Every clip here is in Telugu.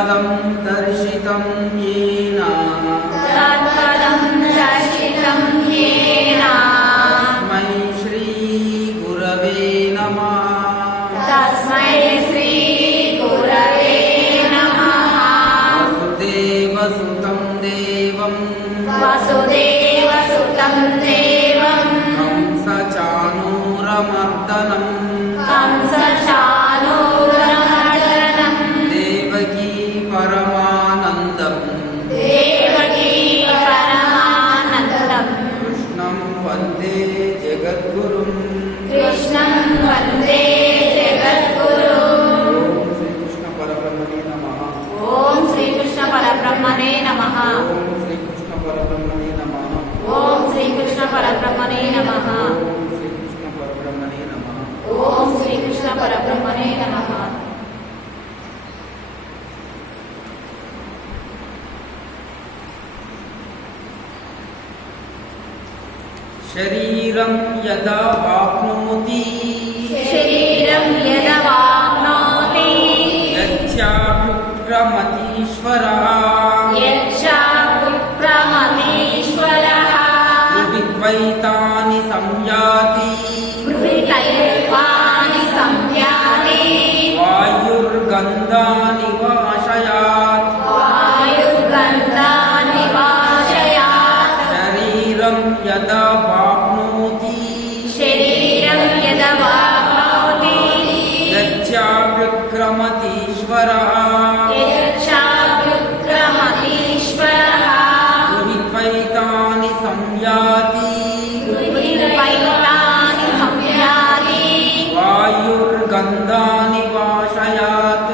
तत्पदं दर्शितं येन तस्मै श्री गुरवे नमः। वसुदेवसुतं देवं कंसचाणूरमर्दनं देवकी परमानन्दं कृष्णं वन्दे जगद्गुरुं ओम श्री कृष्ण परब्रह्मणे नमः। ओम श्री कृष्ण परब्रह्मणे नमः। ओम श्री कृष्ण परब्रह्मणे नमः। शरीरं यदा वाप्नोति यच्चाप्युत्क्रमतीश्वरः गृहीत्वैतानि संयाति वायुर्गन्धानि वाशयात् शरीरं यदा वाप्नोति यच्चाप्युत्क्रमतीश्वरः गृहीत्वैतानि संयाति वायुर्गन्धानि वाशयात्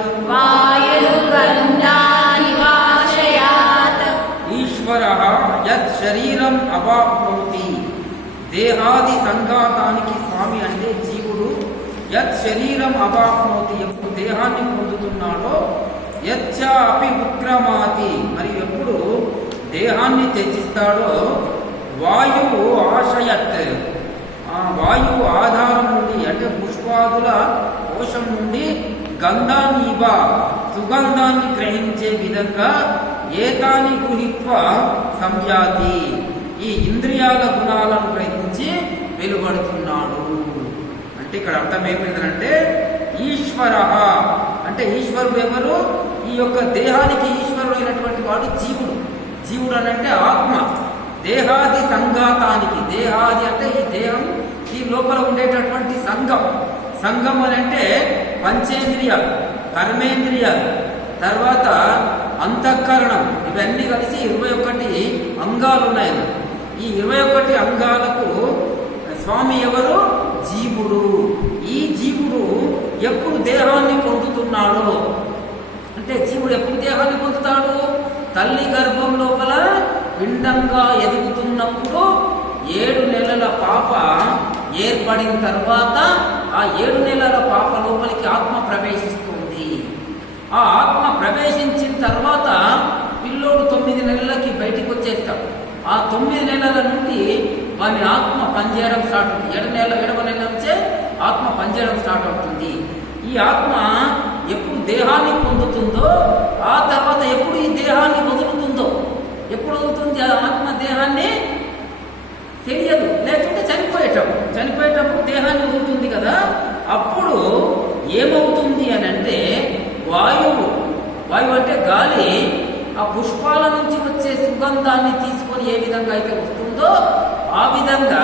ఈశ్వరః యత్ శరీరం అవాప్నోతి దేహాది సంఘాతానికి స్వామి అంటే జీవుడు యత్ శరీరం అవాప్నోతి ఎప్పుడు దేహాన్ని పొందుతున్నాడో యచ్చ అపి ఉత్క్రమాతి మరి ఎప్పుడు దేహాన్ని త్యజిస్తాడో వాయువు ఆశయత్ ఆ వాయువు ఆధారం నుండి అంటే పుష్పాదుల కోశం నుండి గంధాన్ని సుగంధాన్ని గ్రహించే విధంగా ఏతాని గృహీత్వ సంయాతి ఈ ఇంద్రియాల గుణాలను గ్రహించి వెలువడుతున్నాడు. అంటే ఇక్కడ అర్థం ఏమిటంటే ఈశ్వర అంటే ఈశ్వరుడు ఎవరు? ఈ యొక్క దేహానికి ఈశ్వరుడు అయినటువంటి వాడు జీవుడు. జీవుడు అని అంటే ఆత్మ. దేహాది సంఘాతానికి, దేహాది అంటే ఈ దేహం, ఈ లోపల ఉండేటటువంటి సంఘం. సంఘం అని అంటే పంచేంద్రియాలు, కర్మేంద్రియాలు, తర్వాత అంతఃకరణం, ఇవన్నీ కలిసి 21 అంగాలు ఉన్నాయి. ఈ 21 అంగాలకు స్వామి ఎవరు? జీవుడు. ఈ జీవుడు ఎప్పుడు దేహాన్ని పొందుతున్నాడో అంటే జీవుడు ఎప్పుడు దేహాన్ని పొందుతాడు? తల్లి గర్భం లోపల పిండంగా ఎదుగుతున్నప్పుడు 7 నెలల పాప ఏర్పడిన తర్వాత ఆ 7 నెలల పాప లోపలికి ఆత్మ ప్రవేశిస్తుంది. ఆ ఆత్మ ప్రవేశించిన తర్వాత పిల్లోడు 9 నెలలకి బయటికి వచ్చేస్తాడు. ఆ 9 నెలల నుండి వాని ఆత్మ పనిచేయడం స్టార్ట్ అవుతుంది. 7వ నెల నుంచే ఆత్మ పనిచేయడం స్టార్ట్ అవుతుంది. ఈ ఆత్మ ఎప్పుడు దేహాన్ని పొందుతుందో ఆ తర్వాత ఎప్పుడు ఈ దేహాన్ని వదులుతుందో, ఎప్పుడు వదులుతుంది ఆత్మ దేహాన్ని తెలియదు. లేకుంటే చనిపోయేటప్పుడు దేహాన్ని వదులుతుంది కదా. అప్పుడు ఏమవుతుంది అని అంటే వాయువు అంటే గాలి ఆ పుష్పాల నుంచి వచ్చే సుగంధాన్ని తీసుకొని ఏ విధంగా అయితే వస్తుందో ఆ విధంగా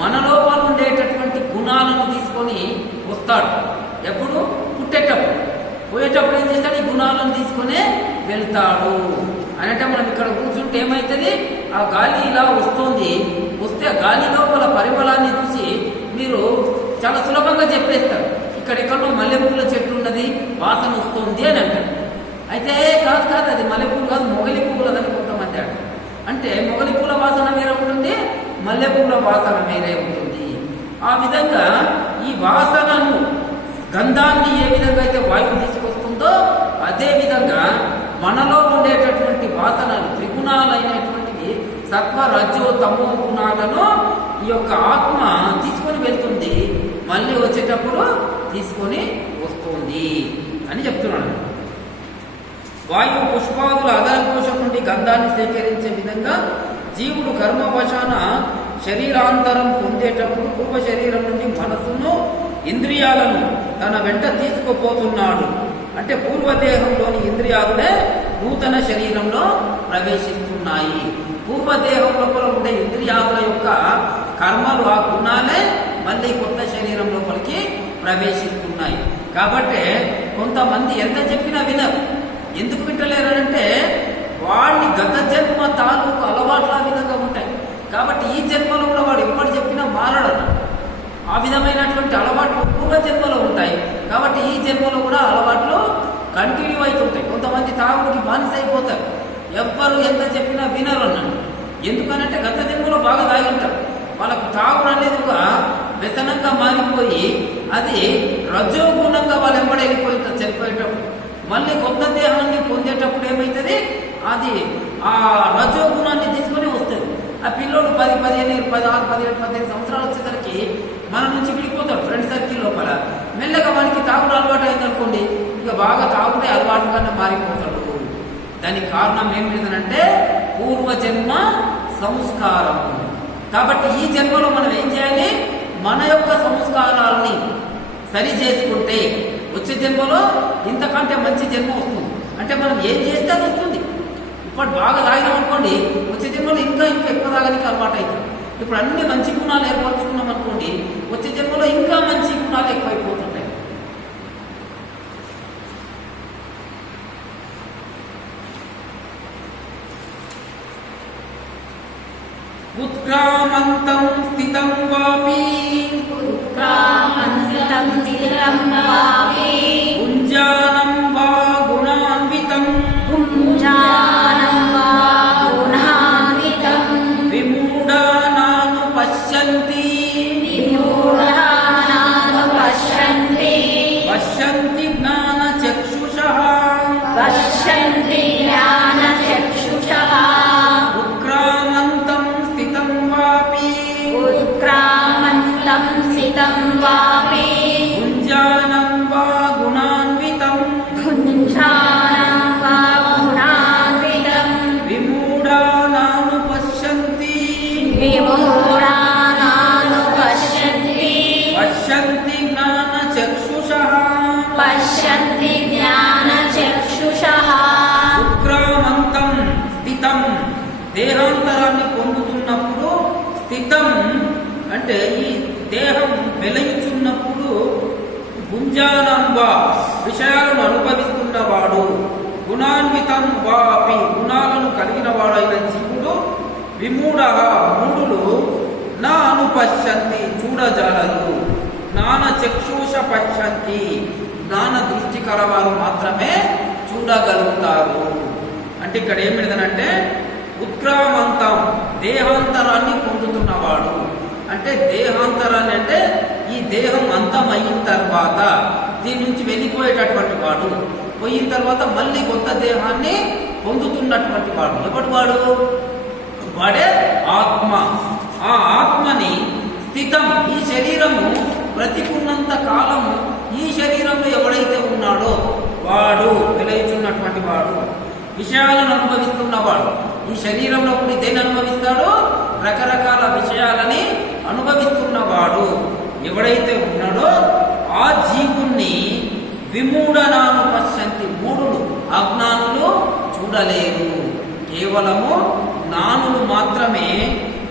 మన లోపల ఉండేటటువంటి గుణాలను తీసుకొని వస్తాడు. ఎప్పుడు? పుట్టేటప్పుడు. పోయేటప్పుడు ఏం చేస్తాడు? ఈ గుణాలను తీసుకునే వెళ్తాడు. అంటే మనం ఇక్కడ కూర్చుంటే ఏమవుతుంది? ఆ గాలి ఇలా వస్తుంది. వస్తే ఆ గాలి లోపల పరిమళాన్ని చూసి మీరు చాలా సులభంగా చెప్పేస్తారు, ఇక్కడెక్కడో మల్లెపూల చెట్టు ఉన్నది, వాసన వస్తుంది అని అంటారు. అయితే కాదు, అది మల్లెపూలు కాదు, మొగలి పువ్వులదని కొంతమంది అంటారు. అంటే మొగలి పూల వాసన వేరే ఉంటుంది, మల్లెపూల వాసన వేరే ఉంటుంది. ఆ విధంగా ఈ వాసనను, గంధాన్ని ఏ విధంగా అయితే వాయువు తీసుకొస్తుందో అదే విధంగా మనలో ఉండేటటువంటి వాసనలు, త్రిగుణాలైనటువంటివి, సత్వ రజో తమో గుణాలను ఈ యొక్క ఆత్మ తీసుకొని వెళ్తుంది. మళ్ళీ వచ్చేటప్పుడు తీసుకొని వస్తుంది అని చెప్తున్నాడు. వాయువు పుష్పాదుల అదనకోశం నుండి గంధాన్ని సేకరించే విధంగా జీవుడు కర్మవశాన శరీరాంతరం పొందేటప్పుడు పూర్వ శరీరం నుండి మనసును ఇంద్రియాలను తన వెంట తీసుకుపోతున్నాడు. అంటే పూర్వదేహంలోని ఇంద్రియాలనే నూతన శరీరంలో ప్రవేశిస్తున్నాయి. పూర్వదేహం లోపల ఉండే ఇంద్రియాల యొక్క కర్మలు, ఆ గుణాలే మళ్ళీ కొత్త శరీరం లోపలికి ప్రవేశిస్తున్నాయి. కాబట్టి కొంతమంది ఎంత చెప్పినా వినరు. ఎందుకు వింటలేరంటే వాడిని గత జన్మ తాలూకు అలవాట్లు ఆ విధంగా ఉంటాయి. కాబట్టి ఈ జన్మలో కూడా వాడు ఎప్పటి చెప్పినా మారడను. ఆ విధమైనటువంటి అలవాట్లు పూర్వ జన్మలో ఉంటాయి. కాబట్టి ఈ జన్మలో కూడా అలవాట్లు కంటిన్యూ అవుతుంటాయి. కొంతమంది తాగుడికి బానిస అయిపోతారు. ఎవ్వరు ఎంత చెప్పినా వినరు అన్నాడు. ఎందుకనంటే గత జన్మలో బాగా తాగి ఉంటారు. వాళ్ళకు తాగుడు అనేది ఒక వ్యసనంగా మారిపోయి అది రజోగుణంగా వాళ్ళు ఎంబడి వెళ్ళిపోయింటారు. చనిపోయేటప్పుడు మళ్ళీ కొత్త దేహాన్ని పొందేటప్పుడు ఏమవుతుంది, అది ఆ రజోగుణాన్ని తీసుకొని వస్తుంది. ఆ పిల్లోడు 10, 15, 16, 17, 18 సంవత్సరాలు వచ్చేసరికి మన నుంచి విడిపోతాడు ఫ్రెండ్ సర్కిల్ లోపల. మెల్లగా వానికి తాగుడు అలవాటు అయిందనుకోండి, ఇక బాగా తాగుడే అలవాటుగానే మారిపోతాడు. దానికి కారణం ఏం లేదనంటే పూర్వజన్మ సంస్కారం. కాబట్టి ఈ జన్మలో మనం ఏం చేయాలి, మన యొక్క సంస్కారాలని సరి చేసుకుంటే వచ్చే జన్మలో ఇంతకంటే మంచి జన్మ వస్తుంది. అంటే మనం ఏం చేస్తే అది వస్తుంది. ఇప్పుడు బాగా తాగినాం అనుకోండి, వచ్చే జన్మలో ఇంకా ఎక్కువ తాగడానికి అలవాటు అవుతుంది. ఇప్పుడు అన్ని మంచి గుణాలు ఏర్పరచుకున్నాం అనుకోండి, వచ్చే జన్మలో ఇంకా మంచి గుణాలు ఎక్కువైపోతుంటాయి. ఉత్క్రామంతం స్థితం వాపి భుంజానం వా గుణాన్వితం విమూఢానాను పశ్యంతి పశ్యంతి జ్ఞానచక్షుషః ఉత్క్రామంతం స్థితం వాపి భుంజానం వా గుణాన్వితం విమూఢానాను పశ్యంతి పశ్యంతి జ్ఞానచక్షుషః ఉత్క్రామంతం స్థితం దేహాంతరాన్ని పొందుతున్నప్పుడు, స్థితం అంటే ఈ దేహం వెలయుచున్నప్పుడు, భుంజానం వా విషయాలను అనుభవిస్తున్నవాడు, గుణాన్వితం వాపి గుణాలను కలిగిన వాడైన జీవుడు, విమూఢ మూఢులు నా అనుపశ్యంతి చూడజాలరు, జ్ఞానచక్షుష పశ్యంతి జ్ఞాన దృష్టి కలవారు మాత్రమే చూడగలుగుతారు. అంటే ఇక్కడ ఏమిటనంటే ఉత్క్రామంతం దేహాంతరాన్ని పొందుతున్నవాడు. అంటే దేహాంతరాన్ని అంటే ఈ దేహం అంతమైన తర్వాత దీని నుంచి వెళ్ళిపోయేటటువంటి వాడు, పోయిన తర్వాత మళ్ళీ కొత్త దేహాన్ని పొందుతున్నటువంటి వాడు. ఎవడు వాడు? వాడే ఆత్మ. ఆ ఆత్మని స్థితం, ఈ శరీరము బ్రతికున్నంత కాలము ఈ శరీరంలో ఎవడైతే ఉన్నాడో వాడు వెలయుచున్నటువంటి వాడు, విషయాలను అనుభవిస్తున్నవాడు. ఈ శరీరంలో ఉండి దేన్ని అనుభవిస్తాడో రకరకాల విషయాలని అనుభవిస్తున్నవాడు ఎవడైతే ఉన్నాడో ఆ జీవుణ్ణి విమూఢనాను పశ్యంతి మూఢులు, అజ్ఞానులు చూడలేరు. కేవలము జ్ఞానులు మాత్రమే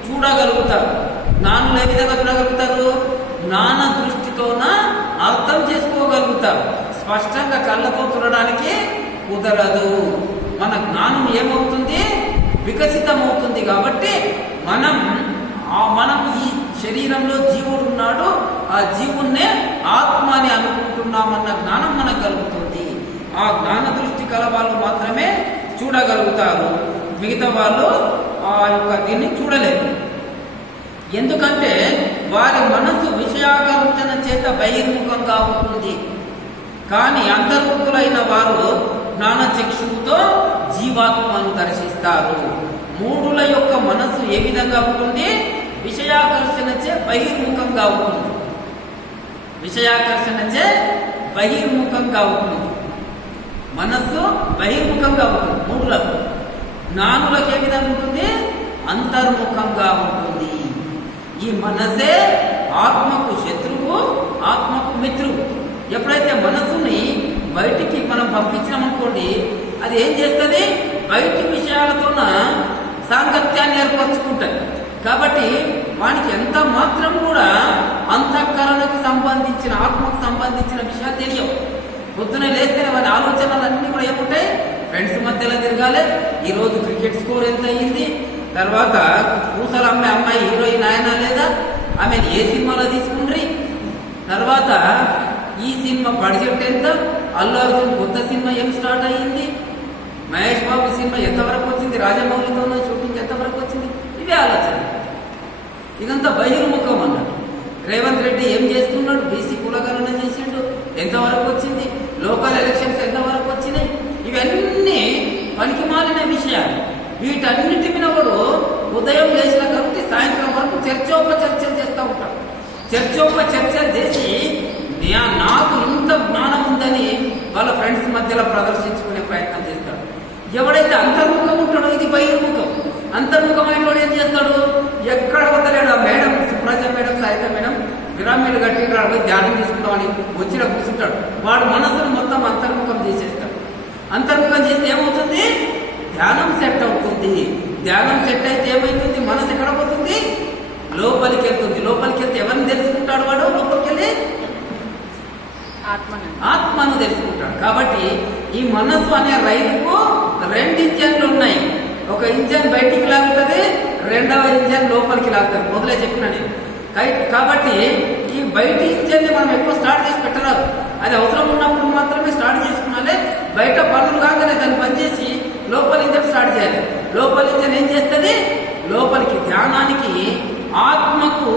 చూడగలుగుతారు. జ్ఞానులు ఏ విధంగా చూడగలుగుతారు? జ్ఞాన దృష్టితోన అర్థం చేసుకోగలుగుతారు. స్పష్టంగా కళ్ళతో చూడడానికి కుదరదు. మన జ్ఞానం ఏమవుతుంది? వికసితమవుతుంది. కాబట్టి మనం ఈ శరీరంలో జీవుడు ఉన్నాడు, ఆ జీవున్నే ఆత్మ అని అనుకుంటున్నామన్న జ్ఞానం మనకు కలుగుతుంది. ఆ జ్ఞాన దృష్టి కల వాళ్ళు మాత్రమే చూడగలుగుతారు. మిగతా వాళ్ళు ఆ యొక్క దీన్ని చూడలేరు. ఎందుకంటే వారి మనసు విషయాకర్షణ చేత బహిర్ముఖంగా ఉంటుంది. కానీ అంతర్ముఖులైన వారు జ్ఞానచక్షువుతో జీవాత్మను దర్శిస్తారు. మూఢుల యొక్క మనసు ఏ విధంగా ఉంటుంది? విషయాకర్షణచే బహిర్ముఖంగా ఉంటుంది. విషయాకర్షణచే బహిర్ముఖంగా ఉంటుంది. మనస్సు బహిర్ముఖంగా ఉంటుంది మూడులకు. జ్ఞానులకు ఏ విధంగా ఉంటుంది? అంతర్ముఖంగా ఉంటుంది. ఈ మనసే ఆత్మకు శత్రువు, ఆత్మకు మిత్రువు. ఎప్పుడైతే మనసుని బయటికి మనం పంపించినామనుకోండి, అది ఏం చేస్తుంది? బయటి విషయాలతోన సాంగత్యాన్ని ఏర్పరచుకుంటాయి. కాబట్టి వానికి ఎంత మాత్రం కూడా అంతఃకరణకు సంబంధించిన, ఆత్మకు సంబంధించిన విషయాలు తెలియవు. పొద్దున లేస్తేనే వారి ఆలోచనలన్నీ కూడా ఏముంటాయి? ఫ్రెండ్స్ మధ్యలో తిరగాలి, ఈరోజు క్రికెట్ స్కోర్ ఎంత అయ్యింది, తర్వాత పూసలు అమ్మాయి హీరోయిన్ ఆయన లేదా, ఆమెను ఏ సినిమాలో తీసుకుండ్రి, తర్వాత ఈ సినిమా బడ్జెట్ ఎంత, అల్లు అర్జున్ కొత్త సినిమా ఏం స్టార్ట్ అయ్యింది, మహేష్ బాబు సినిమా ఎంతవరకు వచ్చింది, రాజమౌళితో షూటింగ్ ఎంతవరకు వచ్చింది, ఇవే ఆలోచన. ఇదంతా బహిర్ముఖం అన్నట్టు. రేవంత్ రెడ్డి ఏం చేస్తున్నాడు, బీసీ కులగణన చేసిండు, ఎంతవరకు వచ్చింది, లోకల్ ఎలక్షన్స్ ఎంతవరకు వచ్చినాయి, ఇవన్నీ పనికి మాలిన విషయాలు. వీటన్నిటి మీద కూడా ఉదయం లేచిన కాబట్టి సాయంత్రం వరకు చర్చలు చేస్తూ ఉంటాడు. చర్చలు చేసి నాకు ఇంత జ్ఞానం ఉందని వాళ్ళ ఫ్రెండ్స్ మధ్యలో ప్రదర్శించుకునే ప్రయత్నం చేస్తాడు. ఎవడైతే అంతర్ముఖం ఉంటాడో, ఇది బహిర్ముఖం. అంతర్ముఖమైన వాడు ఏం చేస్తాడు? ఎక్కడ వదలేడు. ఆ madam, Supraja madam, Saitha madam pyramid కట్టి పోయి ధ్యానం తీసుకుంటామని వచ్చిన కూర్చుంటాడు. వాడు మనసును మొత్తం అంతర్ముఖం చేసేస్తాడు. అంతర్ముఖం చేస్తే ఏమవుతుంది? ధ్యానం సెట్ అవుతుంది. ధ్యానం సెట్ అయితే ఏమవుతుంది? మనసు ఎక్కడ పోతుంది? లోపలికి వెళ్తుంది. లోపలికి వెళ్తే ఎవరిని తెలుసుకుంటాడు? వాడు లోపలికి వెళ్ళి ఆత్మను తెలుసుకుంటాడు. కాబట్టి ఈ మనస్సు అనే రైలుకు 2 ఇంజన్లు ఉన్నాయి. ఒక ఇంజన్ బయటికి లాగుతుంది, రెండవ ఇంజన్ లోపలికి లాగుతుంది. మొదలే చెప్పిన నేను. కాబట్టి ఈ బయటి ఇంజన్ని మనం ఎక్కువ స్టార్ట్ చేసి పెట్టరాదు. అది అవసరం ఉన్నప్పుడు మాత్రమే స్టార్ట్ చేసుకున్నాలే. బయట పనులు కాగానే దాన్ని పనిచేసి లోపల ఇంజన్ స్టార్ట్ చేయాలి. లోపల ఇంజన్ ఏం చేస్తుంది? లోపలికి ధ్యానానికి ఆత్మకు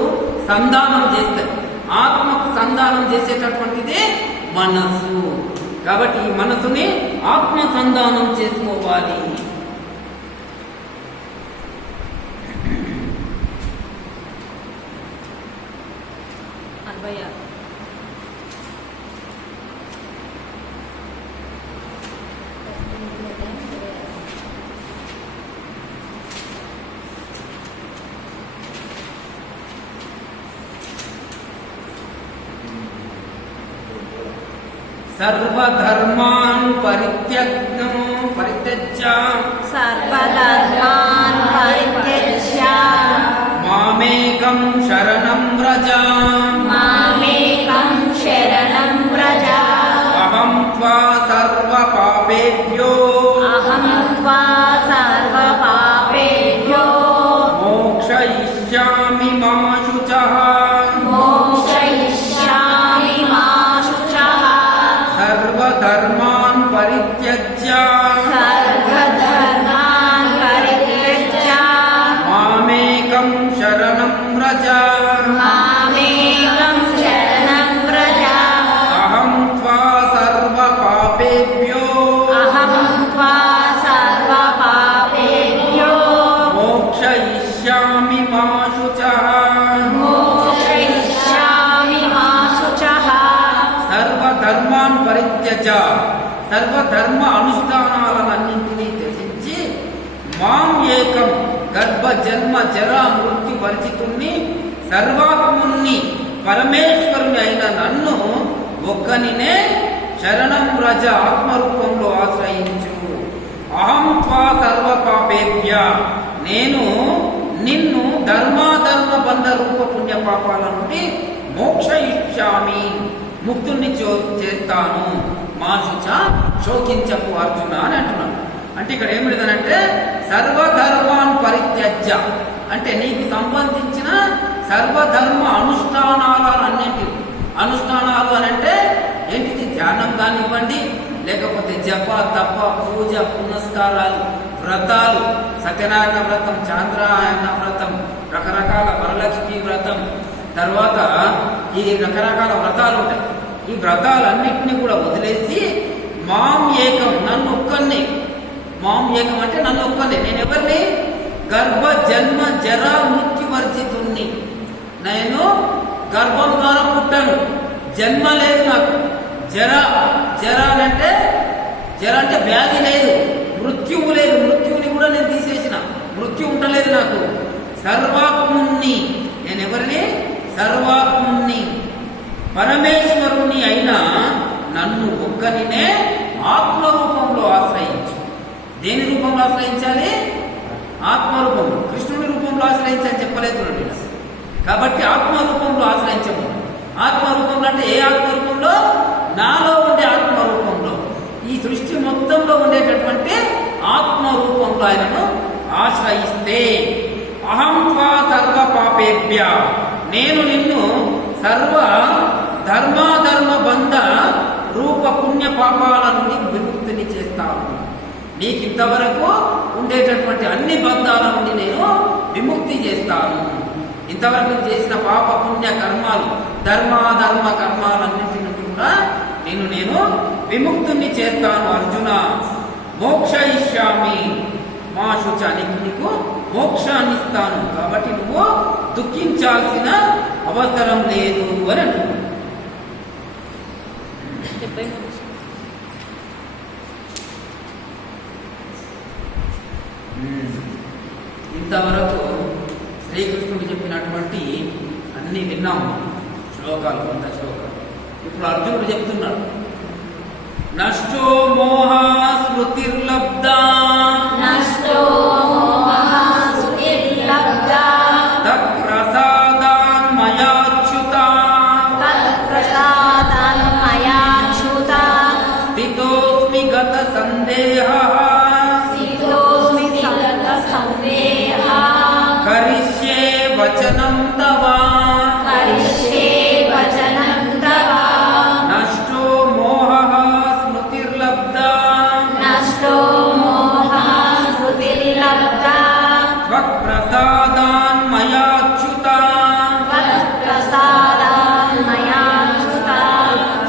సంధానం చేస్తుంది. ఆత్మకు సంధానం చేసేటటువంటిది మనసు. కాబట్టి ఈ మనసుని ఆత్మ సంధానం చేసుకోవాలి. సర్వధర్మాన్ పరిత్యజ్య మామేకం శరణం వ్రజ అహం త్వా సర్వ పాపేభ్యో మోక్షయిష్యామి మా శుచః సర్వధర్మాన్ పరిత్యజ్య మామేకం శరణం వ్రజ అహం త్వా సర్వ పాపేభ్యో మోక్షయిష్యామి మా శుచః సర్వధర్మాన్ పరిత్యజ, సర్వధర్మ అనుష్ఠానాలన్నింటినీ త్యజించి మాం ఏకం గర్భ జన్మ జరా మృత్యు వర్జితుణ్ణి సర్వాత్ముణ్ణి పరమేశ్వరుని అయిన నన్ను ఒక్కనినే శరణం వ్రజ ఆత్మరూపంలో ఆశ్రయించు. అహం త్వా సర్వ పాపేభ్య, నేను నిన్ను ధర్మాధర్మ బంధ రూప పుణ్య పాపాల నుండి మోక్షయిష్యామి, ముక్తుణ్ణి చేస్తాను. మా శుచ, శోకించకు అర్జున అని అంటున్నాను. అంటే ఇక్కడ ఏమిటిదనంటే సర్వధర్మాన్ పరిత్యజ్య అంటే నీకు సంబంధించిన సర్వధర్మ అనుష్ఠానాలన్నింటినీ, అనుష్ఠానాలు అని అంటే ఏంటిది? ధ్యానం కానివ్వండి, లేకపోతే జప తప పూజ పునస్కారాలు, వ్రతాలు, సత్యనారాయణ వ్రతం, చాంద్రాయణ వ్రతం, రకరకాల వరలక్ష్మి వ్రతం, తర్వాత ఈ రకరకాల వ్రతాలు ఉంటాయి. ఈ వ్రతాలన్నింటినీ కూడా వదిలేసి మాం ఏకం, నన్ను ఒక్కరిని. మాం ఏకం అంటే నన్ను ఒక్కరిని. నేను ఎవరిని? గర్భ జన్మ జరా మృత్యు వర్జితుణ్ణి. నేను గర్భం ద్వారా పుట్టాను, జన్మ లేదు నాకు. జరా అంటే జర అంటే వ్యాధి లేదు, మృత్యువు లేదు, మృత్యువుని కూడా నేను తీసేసిన, మృత్యు ఉండలేదు నాకు. సర్వాత్ముణ్ణి, నేను ఎవరిని? సర్వాత్ముణ్ణి, పరమేశ్వరుణ్ణి అయినా నన్ను ఒక్కరినే ఆత్మరూపంలో ఆశ్రయించు. దేని రూపంలో ఆశ్రయించాలి? ఆత్మరూపంలో. కృష్ణుని రూపంలో ఆశ్రయించని చెప్పలేదు చూడండి. కాబట్టి ఆత్మరూపంలో ఆశ్రయించము. ఆత్మరూపంలో అంటే ఏ ఆత్మరూపంలో? నాలో ఉండే ఆత్మరూపంలో, ఈ సృష్టి మొత్తంలో ఉండేటటువంటి ఆత్మరూపంలో ఆయనను ఆశ్రయిస్తే, అహం త్వా సర్వ పాపేభ్య, నేను నిన్ను సర్వ ధర్మాధర్మ బంధ రూప పుణ్య పాపాల నుండి విముక్తిని చేస్తాను. నీకు ఇంతవరకు ఉండేటటువంటి అన్ని బంధాల నుండి నేను విముక్తి చేస్తాను. ఇంతవరకు చేసిన పాప పుణ్య కర్మాలు, ధర్మాధర్మ కర్మాలన్నింటి నుండి కూడా నేను విముక్తుని చేస్తాను. అర్జున, మోక్షయిష్యామి మా శుచ, నీకు మోక్షాన్ని ఇస్తాను. కాబట్టి నువ్వు దుఃఖించాల్సిన అవసరం లేదు అని అంటున్నాడు. ఇంతవరకు శ్రీకృష్ణుడు చెప్పినటువంటి అన్ని విన్నాము, శ్లోకాలు, కొంత శ్లోకాలు. ఇప్పుడు అర్జునుడు చెప్తున్నాడు, నష్టో మోహ స్మృతిర్లబ్ధా, నష్టో మోహః స్మృతిర్లబ్ధా, తత్ప్రసాదాన్ మయాచ్యుత, తత్ప్రసాదాన్ మయాచ్యుత, స్థితోస్మి గత సందేహః, స్థితోస్మి గత సందేహః, కరిష్యే వచనం తవ, కరిష్యే వచనం తవ, నష్టో మోహః స్మృతిర్లబ్ధా, నష్టో మోహః స్మృతిర్లబ్ధా, త్వత్ప్రసాదాన్ మయాచ్యుత, తత్ప్రసాదాన్ మయాచ్యుత,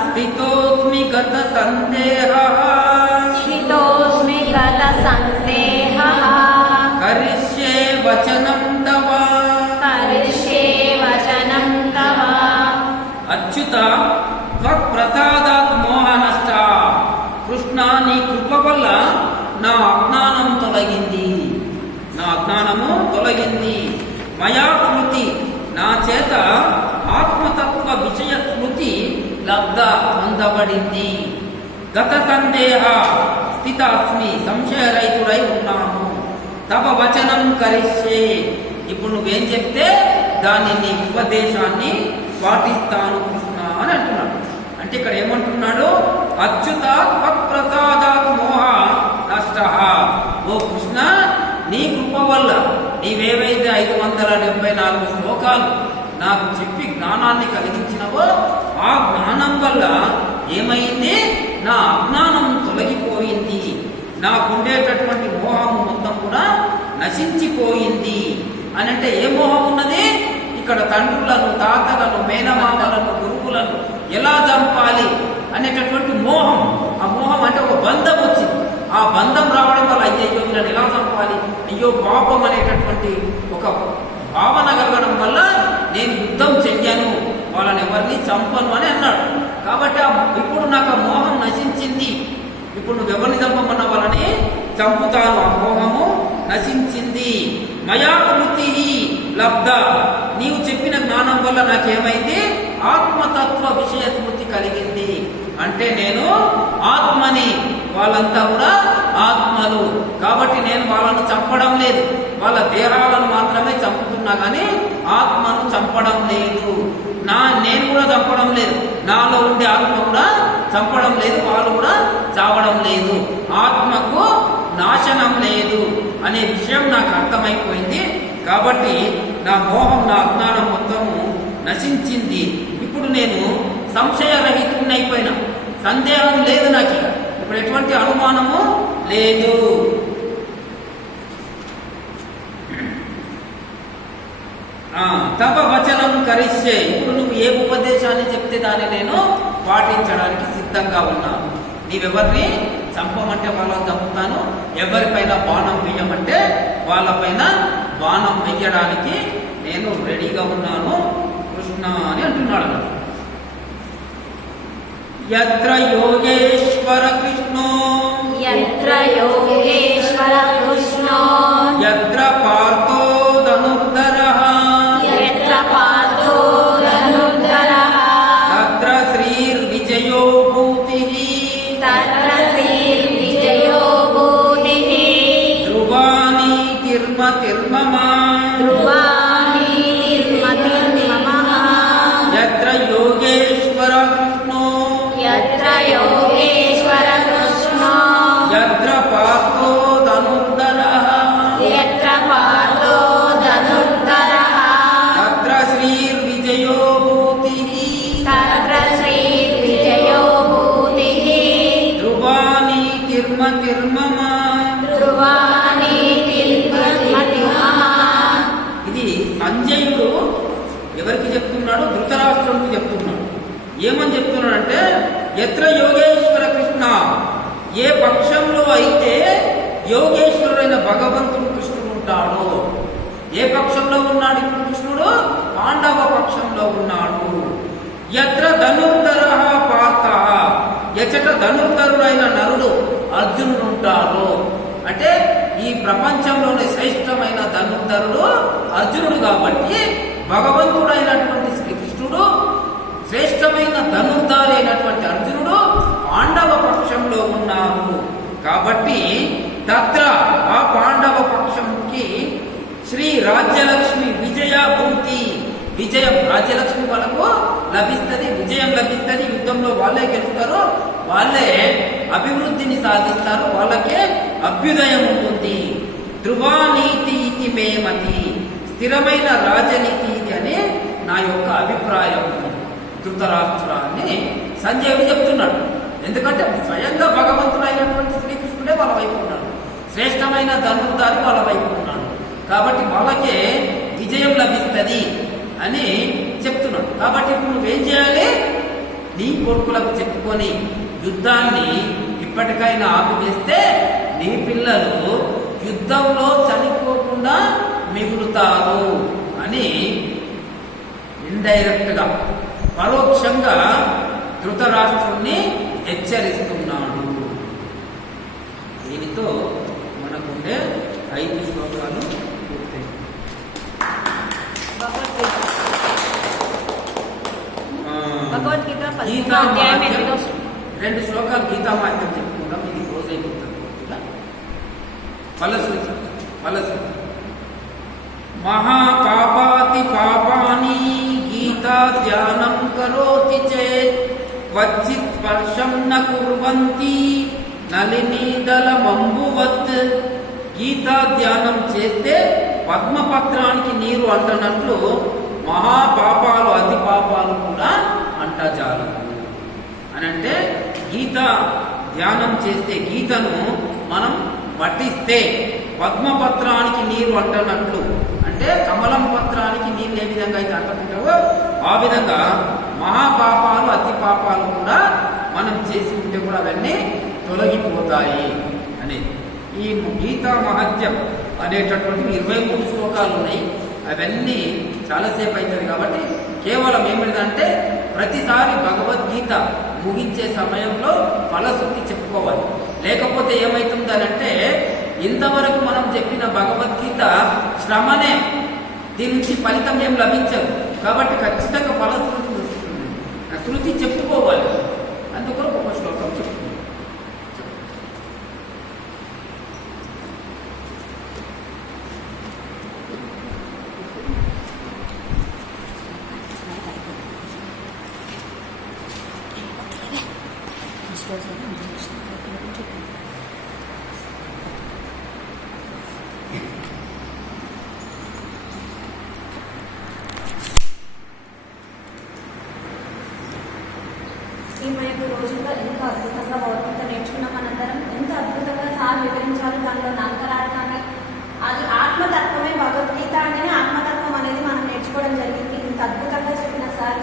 స్థితోస్మి గత సందేహః, స్థితోస్మి గత సందేహః, కరిష్యే వచనం తవ. కరిష్యే వచనం తవ. అచ్యుత, త్వత్ప్రసాదాత్ మోహ నష్ట. కృష్ణ, నీ కృప వల్ల నా అజ్ఞానం తొలగింది, నా అజ్ఞానము తొలగింది. మయా స్మృతి, నా చేత ఆత్మతత్వ విషయ స్మృతి లబ్ధ పొందబడింది. గత సందేహ స్థితాస్మి, సంశయరహితుడై ఉన్నాను. తవ వచనం కరిష్యే, ఇప్పుడు నువ్వేం చెప్తే దాన్ని, నీ ఉపదేశాన్ని పాటిస్తాను కృష్ణ అని అంటున్నాడు. అంటే ఇక్కడ ఏమంటున్నాడు? అచ్యుత త్వత్ప్రసాదాత్ మోహ నష్ట. ఓ కృష్ణ, నీ కృప వల్ల నీవేవైతే 574 శ్లోకాలు నాకు చెప్పి జ్ఞానాన్ని కలిగించినవో ఆ జ్ఞానం వల్ల ఏమైంది? నా అజ్ఞానం తొలగిపోయింది, నాకుండేటటువంటి మోహం మొత్తం కూడా నశించిపోయింది. అని అంటే ఏ మోహం ఉన్నది? ఇక్కడ తండ్రులను, తాతలను, మేనమామలను, గురువులను ఎలా చంపాలి అనేటటువంటి మోహం. ఆ మోహం అంటే ఒక బంధం వచ్చింది. ఆ బంధం రావడం వల్ల అయ్యో వీళ్ళని ఎలా చంపాలి, అయ్యో పాపం అనేటటువంటి ఒక భావన కలగడం వల్ల నేను యుద్ధం చెయ్యను, వాళ్ళని ఎవరిని చంపను అని అన్నాడు. కాబట్టి ఇప్పుడు నాకు ఆ మోహం నశించింది. ఇప్పుడు నువ్వు ఎవరిని చంపమన్న వాళ్ళని చంపుతాను. ఆ మోహము నశించింది. మయా స్మృతి లబ్ధ, నీవు చెప్పిన జ్ఞానం వల్ల నాకేమైంది? ఆత్మతత్వ విషయ స్మృతి కలిగింది. అంటే నేను ఆత్మని, వాళ్ళంతా కూడా ఆత్మలు. కాబట్టి నేను వాళ్ళను చంపడం లేదు, వాళ్ళ దేహాలను మాత్రమే చంపుతున్నా కానీ ఆత్మను చంపడం లేదు. నేను కూడా చంపడం లేదు, నాలో ఉండే ఆత్మ కూడా చంపడం లేదు, వాళ్ళు కూడా చావడం లేదు. ఆత్మకు నాశనం లేదు అనే విషయం నాకు అర్థమైపోయింది. కాబట్టి నా మోహం, నా అజ్ఞానం మొత్తము నశించింది. ఇప్పుడు నేను సంశయరహితుడిని అయిపోయినా, సందేహం లేదు నాకు. ఇప్పుడు ఎటువంటి అనుమానము లేదు. తవ వచనం కరిష్యే, ఇప్పుడు నువ్వు ఏ ఉపదేశాన్ని చెప్తే దాన్ని నేను పాటించడానికి సిద్ధంగా ఉన్నాను. నీవెవరిని చంపమంటే వాళ్ళని చంపుతాను, ఎవరిపైన బాణం వేయమంటే వాళ్ళపైన బాణం వెయ్యడానికి నేను రెడీగా ఉన్నాను కృష్ణ అని అంటున్నాడు. యత్ర యోగేశ్వర కృష్ణో యత్ర యోగేశ్వర కృష్ణో యత్ర పార్థో ధనుర్ధరః యత్ర పార్థో ధనుర్ధరః తత్ర శ్రీర్విజయో భూతిః తత్ర శ్రీర్విజయో భూతిః ధ్రువాణి తిర్మతిర్మమ ధ్రువాణి తిర్మతిర్మమ యత్ర యోగేశ్వర కృష్ణో యత్ర యోగేశ్వర కృష్ణో యత్ర పార్థో ధనుర్ధరః యత్ర పార్థో ధనుర్ధరః తత్ర శ్రీర్విజయో భూతిః తత్ర శ్రీర్విజయో భూతిః ధ్రువాణి తిర్మతిర్మమ. ధ్రువాణి తిర్మతిర్మమ. ఇది సంజయుడు ఎవరికి చెప్తున్నాడు? ధృతరాష్ట్రుడికి చెప్తున్నాడు. ఏమని చెప్తున్నాడంటే యత్ర యోగేశ్వర కృష్ణ, ఏ పక్షంలో అయితే యోగేశ్వరుడైన భగవంతుడు కృష్ణుడు ఉంటాడో, ఏ పక్షంలో ఉన్నాడు ఇప్పుడు కృష్ణుడు? పాండవ పక్షంలో ఉన్నాడు. యత్ర ధనుర్ధరః పార్థః, ఎచట ధనుర్ధరుడైన నరుడు అర్జునుడు ఉంటాడు. అంటే ఈ ప్రపంచంలోని శ్రేష్టమైన ధనుర్ధరుడు అర్జునుడు కాబట్టి భగవంతుడైనటువంటి శ్రీకృష్ణుడు, శ్రేష్టమైన ధనుర్ధారి అయినటువంటి అర్జునుడు పాండవ పక్షంలో ఉన్నారు. కాబట్టి తత్ర ఆ పాండవ పక్షంకి శ్రీ రాజ్యలక్ష్మి విజయ భూతి, విజయం రాజ్యలక్ష్మి వాళ్ళకు లభిస్తుంది, విజయం లభిస్తుంది. యుద్ధంలో వాళ్ళే గెలుస్తారు, వాళ్ళే అభివృద్ధిని సాధిస్తారు, వాళ్ళకే అభ్యుదయం ఉంటుంది. ధ్రువానీతి ఇది మేమతి, స్థిరమైన రాజనీతి ఇది అని నా యొక్క అభిప్రాయం. ధృతరాష్ట్రాన్ని సంజయుడు చెప్తున్నాడు. ఎందుకంటే స్వయంగా భగవంతుడైనటువంటి శ్రీకృష్ణుడే వాళ్ళ వైపు ఉన్నాడు, శ్రేష్టమైన ధనుర్ధారి వాళ్ళ వైపు ఉన్నాడు. కాబట్టి వాళ్ళకే విజయం లభిస్తుంది అని చెప్తున్నాడు. కాబట్టి ఇప్పుడు నువ్వేం చేయాలి? నీ కొడుకులకు చెప్పుకొని యుద్ధాన్ని ఇప్పటికైనా ఆపివేస్తే నీ పిల్లలు యుద్ధంలో చనిపోకుండా మిగులుతారు అని ఇండైరెక్ట్గా, పరోక్షంగా ధృతరాష్ట్రుణ్ణి హెచ్చరిస్తున్నాడు. దీనితో మనకుండే 5 శ్లోకాలు పూర్తయి. భగవద్గీత గీతా మహాత్మ్యం 2 శ్లోకాలు గీతా మహాత్మ్యం చెప్పుకుందాం. ఇది రోజు అయిపోతుంది. ఫలశ్రుతి మహాపాపాతి పాపాని గీతా ధ్యానం కరోతి చేత్ క్వచిత్ స్పర్శం న కుర్వంతి నలినీదలమంబువత్. గీతా ధ్యానం చేస్తే పద్మపత్రానికి నీరు అంటనట్లు మహాపాపాలు అతి పాపాలు కూడా అంటజాలవు అని. అంటే గీత ధ్యానం చేస్తే, గీతను మనం పఠిస్తే పద్మపత్రానికి నీరు అంటనట్లు, అంటే కమలం పత్రానికి నీళ్ళు ఏ విధంగా అయితే అంటుకుంటావో ఆ విధంగా మహాపాపాలు అతి పాపాలు కూడా మనం చేసి ఉంటే కూడా అవన్నీ తొలగిపోతాయి అనేది. ఈ గీతా మహత్యం అనేటటువంటి 23 శ్లోకాలు ఉన్నాయి. అవన్నీ చాలాసేపు అవుతుంది కాబట్టి కేవలం ఏమిటంటే ప్రతిసారి భగవద్గీత ముగించే సమయంలో ఫలశ్రుతి చెప్పుకోవాలి. లేకపోతే ఏమవుతుందనంటే ఇంతవరకు మనం చెప్పిన భగవద్గీత శ్రమనే, దీని నుంచి ఫలితం ఏం లభించదు. కాబట్టి ఖచ్చితంగా శృతి చెప్పుకోవాలి. అందుకని ఒక శ్లోకం చెప్పుకోవాలి. ఈ మనకు రోజుల్లో ఎంతో అద్భుతంగా భగవద్గీత నేర్చుకున్నాం. మనందరం ఎంత అద్భుతంగా సార్ వివరించారు. దానిలో అంతరార్థాన్ని, అది ఆత్మతత్వమే. భగవద్గీత అంటేనే ఆత్మతత్వం అనేది మనం నేర్చుకోవడం జరిగింది. ఇంత అద్భుతంగా చెప్పిన sir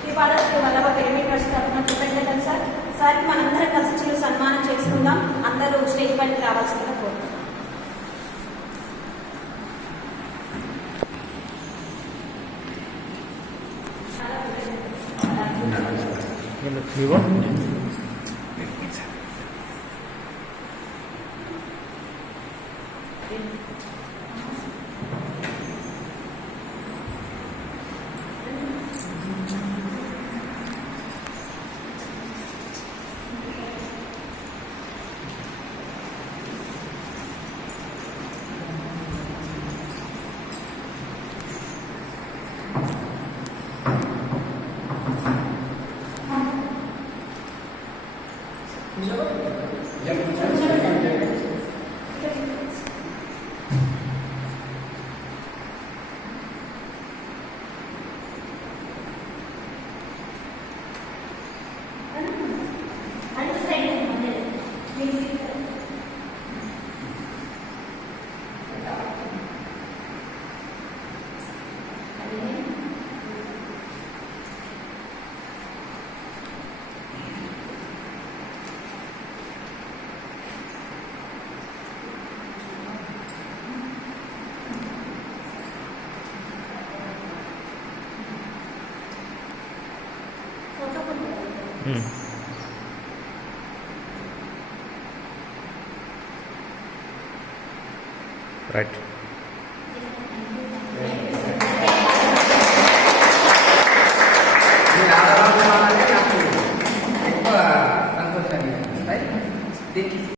Sripada Sri Vallabha pyramid trust తరఫున కృతజ్ఞతలు సార్. సార్కి మనందరం కలిసి చిరు సన్మానం చేసుకుందాం. అందరూ స్టేజ్ పైకి రావాల్సిందిగా కోరుతున్నాం. నేను వివో రైట్